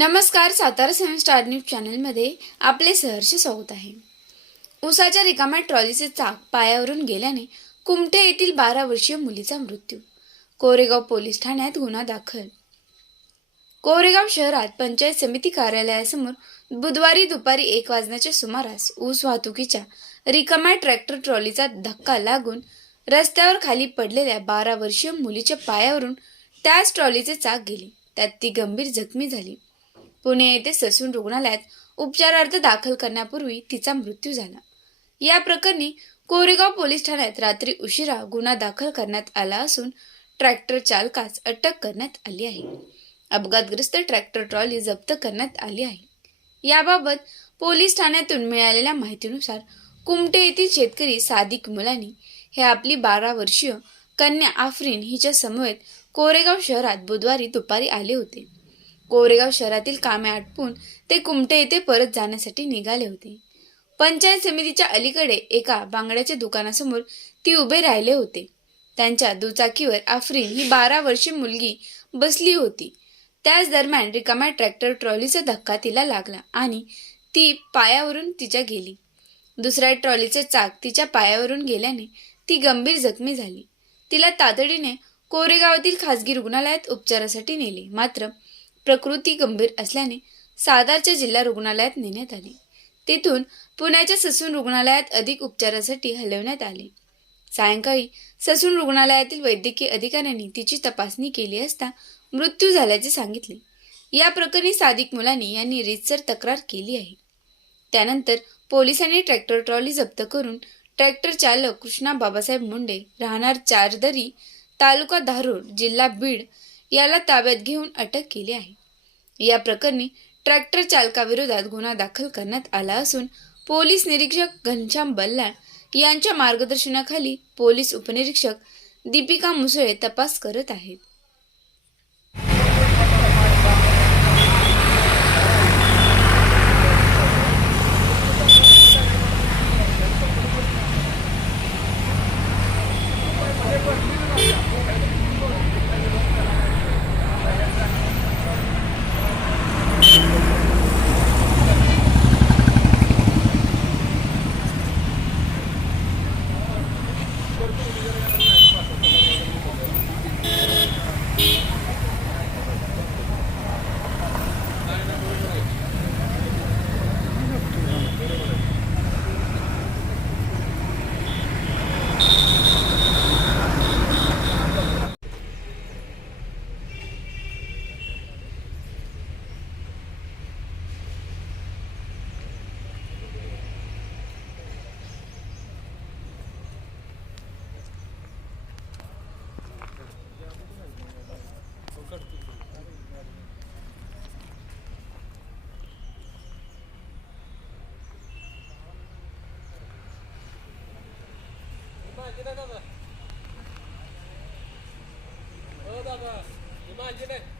नमस्कार सातारा सेवन star news चॅनलमध्ये आपले सहर्ष स्वागत आहे. उसाच्या रिकाम्या ट्रॉलीचे चाक पायावरून गेल्याने कुमठे येथील बारा वर्षीय मुलीचा मृत्यू. कोरेगाव पोलीस ठाण्यात गुन्हा दाखल. कोरेगाव शहरात पंचायत समिती कार्यालयासमोर बुधवारी दुपारी एक वाजण्याच्या सुमारास ऊस वाहतुकीच्या रिकाम्या ट्रॅक्टर ट्रॉलीचा धक्का लागून रस्त्यावर खाली पडलेल्या बारा वर्षीय मुलीच्या पायावरून त्याच ट्रॉलीचे चाक गेले. त्यात ती गंभीर जखमी झाली. पुणे येथे ससून रुग्णालयात उपचारार्थ दाखल करण्यापूर्वी तिचा मृत्यू झाला. या प्रकरणी कोरेगाव पोलीस ठाण्यात रात्री उशिरा गुन्हा दाखल करण्यात आला असून ट्रॅक्टर चालकास अटक करण्यात आली आहे. अपघातग्रस्त ट्रॅक्टर ट्रॉली जप्त करण्यात आली आहे. याबाबत पोलीस ठाण्यातून मिळालेल्या माहितीनुसार कुमटे येथील शेतकरी सादिक मुलानी हे आपली बारा वर्षीय कन्या आफरीन हिच्या समवेत कोरेगाव शहरात बुधवारी दुपारी आले होते. कोरेगाव शहरातील कामे आटपून ते कुमटे येथे परत जाण्यासाठी निघाले होते. पंचायत समितीच्या अलीकडे एका बांगड्याच्या दुकानासमोर ती उभे राहिले होते. त्यांच्या दुचाकीवर आफरीन ही बारा वर्षीय मुलगी बसली होती. त्याच दरम्यान रिकाम्या ट्रॅक्टर ट्रॉलीचा धक्का तिला लागला आणि ती पायावरून तिच्या गेली. दुसऱ्या ट्रॉलीचे चाक तिच्या पायावरून गेल्याने ती गंभीर जखमी झाली. तिला तातडीने कोरेगावातील खासगी रुग्णालयात उपचारासाठी नेले. मात्र प्रकृती गंभीर असल्याने सातारच्या जिल्हा रुग्णालयात नेण्यात आले. तेथून पुण्याच्या ससून रुग्णालयात अधिक उपचारासाठी हलवण्यात आले. सायंकाळी ससून रुग्णालयातील वैद्यकीय अधिकाऱ्यांनी तिची तपासणी केली असता मृत्यू झाल्याचे सांगितले. या प्रकरणी सादिक मुलानी यांनी रीतसर तक्रार केली आहे. त्यानंतर पोलिसांनी ट्रॅक्टर ट्रॉली जप्त करून ट्रॅक्टर चालक कृष्णा बाबासाहेब मुंडे राहणार चारदरी तालुका धारूर जिल्हा बीड याला ताब्यात घेऊन अटक केली आहे. या प्रकरणी ट्रॅक्टर चालकाविरोधात गुन्हा दाखल करण्यात आला असून पोलीस निरीक्षक घनश्याम बल्लाळ यांच्या मार्गदर्शनाखाली पोलीस उपनिरीक्षक दीपिका मुसळे तपास करत आहेत. हो दादा इमाजिन आहे